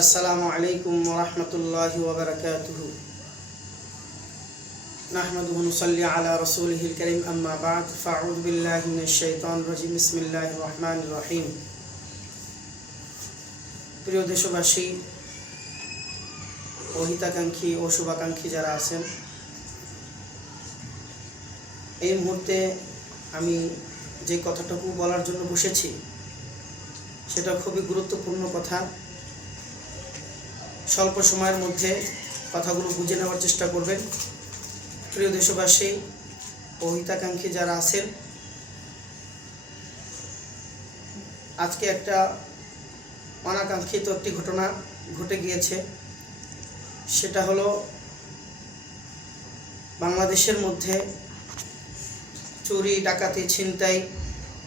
अस्सलामु अलैकुम वरहमतुल्लाहि वबरकातुहु। नहमदुहु व नुसल्ली अला रसूलिहिल करीम अम्मा बाद फ़अऊज़ु बिल्लाहि मिनश शैतानिर रजीम बिस्मिल्लाहिर रहमानिर रहीम। प्रिय देशवासी ও হিতাকাঙ্ক্ষী ও শুভাকাঙ্ক্ষী যারা আছেন, এই মুহূর্তে আমি যে কথাটুকু বলার জন্য বসেছি সেটা খুবই গুরুত্বপূর্ণ কথা। স্বল্প সময়ের মধ্যে কথাগুলো বুঝে নেওয়ার চেষ্টা করবেন। প্রিয় দেশবাসী ও হিতাকাঙ্ক্ষী যারা আছেন, আজকে একটা অনাকাঙ্ক্ষিত একটি ঘটনা ঘটে গিয়েছে। সেটা হলো বাংলাদেশের মধ্যে চুরি, ডাকাতি, ছিনতাই,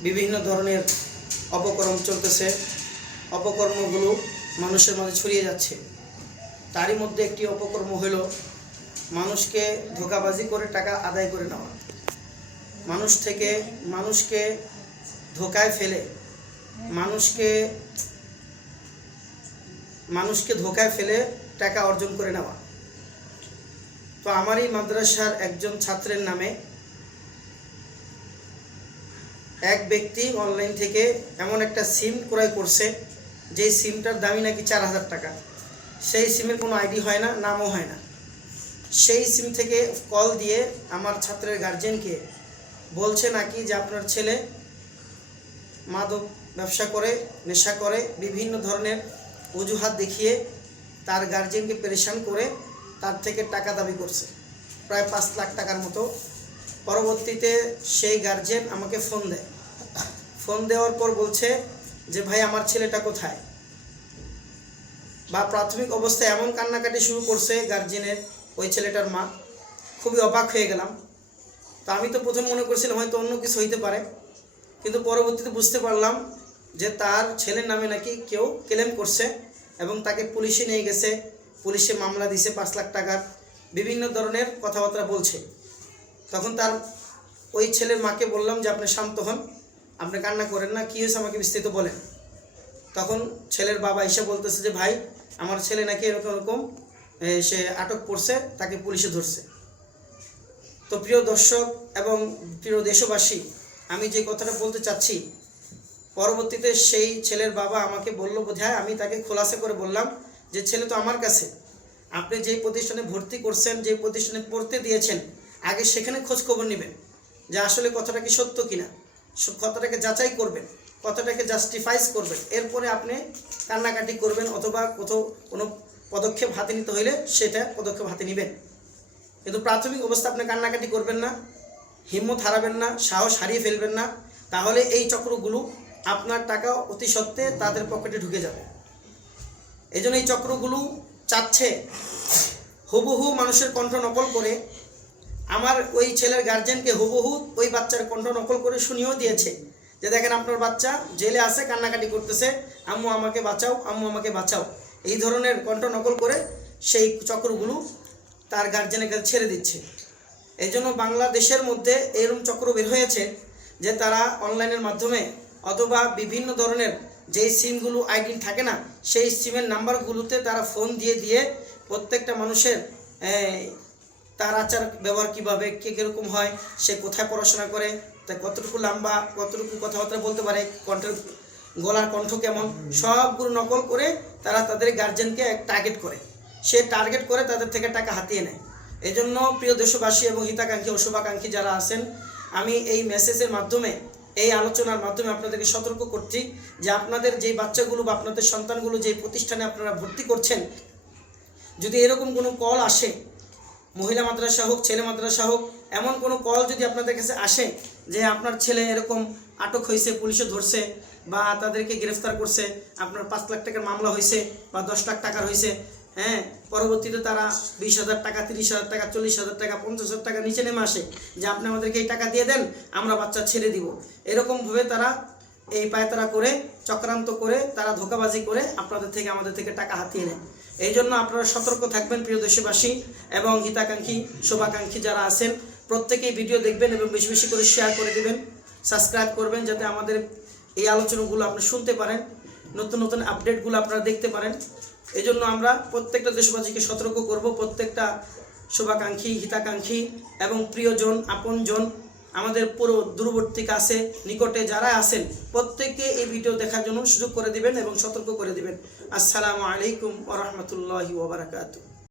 বিভিন্ন ধরনের অপকর্ম চলতেছে। অপকর্মগুলো মানুষের মাঝে ছড়িয়ে যাচ্ছে। তারই মধ্যে একটি অপকর্ম হলো মানুষকে ধোঁকাবাজি করে টাকা আদায় করে নেওয়া। মানুষকে ধোঁকায় ফেলে মানুষকে ধোঁকায় ফেলে টাকা অর্জন করে নেওয়া। তো আমারই মাদ্রাসার একজন ছাত্রের নামে এক ব্যক্তি অনলাইন থেকে এমন একটা সিম ক্রয় করছে, যেই সিমটার দামই নাকি 4000 টাকা। সেই সিমের কোনো আইডি হয় না, নামও হয় না। সেই সিম থেকে কল দিয়ে আমার ছাত্রের গার্জেনকে বলছে নাকি যে আপনার ছেলে মাদক ব্যবসা করে, নেশা করে, বিভিন্ন ধরনের অজুহাত দেখিয়ে তার গার্জেনকে পেরেশান করে তার থেকে টাকা দাবি করছে, প্রায় 5 লাখ টাকার মতো। পরবর্তীতে সেই গার্জেন আমাকে ফোন দেওয়ার পর বলছে যে ভাই আমার ছেলেটা কোথায়, বা প্রাথমিক অবস্থায় এমন কান্নাকাটি শুরু করছে গার্জেনের, ওই ছেলেটার মা। খুবই অবাক হয়ে গেলাম। তো আমি তো প্রথম মনে করছিলাম হয়তো অন্য কিছু হইতে পারে, কিন্তু পরবর্তীতে বুঝতে পারলাম যে তার ছেলের নামে নাকি কেউ ক্লেম করছে এবং তাকে পুলিশে নিয়ে গেছে, পুলিশে মামলা দিছে 5 লাখ টাকার। বিভিন্ন ধরনের কথাবার্তা বলছে। তখন তার ওই ছেলের মাকে বললাম যে আপনি শান্ত হন, আপনি কান্না করেন না, কী হয়েছে আমাকে বিস্তারিত বলেন। তখন ছেলের বাবা এসে বলতেছে যে ভাই আমার ছেলে নাকি এরকম সে আটক করছে, তাকে পুলিশে ধরছে। তো প্রিয় দর্শক এবং প্রিয় দেশবাসী, আমি যে কথাটা বলতে চাচ্ছি, পরবর্তীতে সেই ছেলের বাবা আমাকে বলল, বোধহয় আমি তাকে খোলাসা করে বললাম যে ছেলে তো আমার কাছে, আপনি যেই প্রতিষ্ঠানে ভর্তি করছেন, যে প্রতিষ্ঠানে পড়তে দিয়েছেন, আগে সেখানে খোঁজ খবর নেবেন যে আসলে কথাটা কি সত্য কিনা, কথাটাকে যাচাই করবেন, কথাটাকে জাস্টিফাইজ করবেন, এরপরে আপনি কান্নাকাটি করবেন, অথবা কোনো পদক্ষেপ হাতে নিতে হইলে সেটা পদক্ষেপ হাতে নেবেন। কিন্তু প্রাথমিক অবস্থা আপনি কান্নাকাটি করবেন না, হিম্মত হারাবেন না, সাহস হারিয়ে ফেলবেন না, তাহলে এই চক্রগুলো আপনার টাকা অতি সত্ত্বে তাদের পকেটে ঢুকে যাবে। এই জন্য এই চক্রগুলো চাচ্ছে হুবহু মানুষের কণ্ঠ নকল করে। আমার ওই ছেলের গার্জেনকে হুবহু ওই বাচ্চার কণ্ঠ নকল করে শুনিয়েও দিয়েছে যে দেখেন আপনার বাচ্চা জেলে আছে, কান্নাকাটি করতেছে, আম্মু আমাকে বাঁচাও, আম্মু আমাকে বাঁচাও। এই ধরনের কণ্ঠ নকল করে সেই চক্রগুলো তার গার্জেনের কাছে ছেড়ে দিচ্ছে। এই জন্য বাংলাদেশের মধ্যে এরকম চক্র বের হয়েছে যে তারা অনলাইনের মাধ্যমে অথবা বিভিন্ন ধরনের যেই সিমগুলো আইডি থাকে না, সেই সিমের নাম্বারগুলোতে তারা ফোন দিয়ে প্রত্যেকটা মানুষের তার আচার ব্যবহার কীভাবে, কে কীরকম হয়, সে কোথায় পড়াশোনা করে, তা কতটুকু লম্বা, কতটুকু কথাবার্তা বলতে পারে, গলার কণ্ঠ কেমন, সবগুলো নকল করে তারা তাদের গার্জেনকে টার্গেট করে। সে টার্গেট করে তাদের থেকে টাকা হাতিয়ে নেয়। এই জন্য প্রিয় দেশবাসী এবং হিতাকাঙ্ক্ষী ও শুভাকাঙ্ক্ষী যারা আছেন, আমি এই মেসেজের মাধ্যমে, এই আলোচনার মাধ্যমে আপনাদেরকে সতর্ক করছি যে আপনাদের যেই বাচ্চাগুলো বা আপনাদের সন্তানগুলো যেই প্রতিষ্ঠানে আপনারা ভর্তি করছেন, যদি এরকম কোনো কল আসে, মহিলা মাদ্রাসা হোক, ছেলে মাদ্রাসা হোক, এমন কোনো কল যদি আপনাদের কাছে আসে যে আপনার ছেলে এরকম আটক হয়েছে, পুলিশে ধরছে বা তাদেরকে গ্রেফতার করছে, আপনার 5 লাখ টাকার মামলা হয়েছে বা 10 লাখ টাকার হয়েছে, পরবর্তীতে তারা 20,000 টাকা, 30,000 টাকা, 40,000 টাকা, 50,000 টাকা নিচে নেমে আসে যে আপনি আমাদেরকে এই টাকা দিয়ে দেন, আমরা বাচ্চা ছেড়ে দিব। এরকমভাবে তারা এই পায়তারা করে, চক্রান্ত করে, তারা ধোঁকাবাজি করে আপনাদের থেকে, আমাদের থেকে টাকা হাতিয়ে নেয়। এই জন্য আপনারা সতর্ক থাকবেন প্রিয় দেশবাসী এবং হিতাকাঙ্ক্ষী শুভাকাঙ্ক্ষী যারা আছেন, প্রত্যেকেই ভিডিও দেখবেন এবং বেশি বেশি করে শেয়ার করে দেবেন, সাবস্ক্রাইব করবেন যাতে আমাদের এই আলোচনাগুলো আপনি শুনতে পারেন। নতুন নতুন আপডেটগুলো আপনারা দেখতে পারেন। এই জন্য আমরা প্রত্যেকটা দেশবাসীকে সতর্ক করব, প্রত্যেকটা শুভাকাঙ্ক্ষী, হিতাকাঙ্ক্ষী এবং প্রিয়জন, আপনজন, আমাদের পুরো দূরবর্তী কাছে নিকটে যারা আছেন প্রত্যেককে এই ভিডিও দেখার জন্য সুযোগ করে দিবেন এবং সতর্ক করে দিবেন। আসসালামু আলাইকুম ওয়া রাহমাতুল্লাহি ওয়া বারাকাতুহু।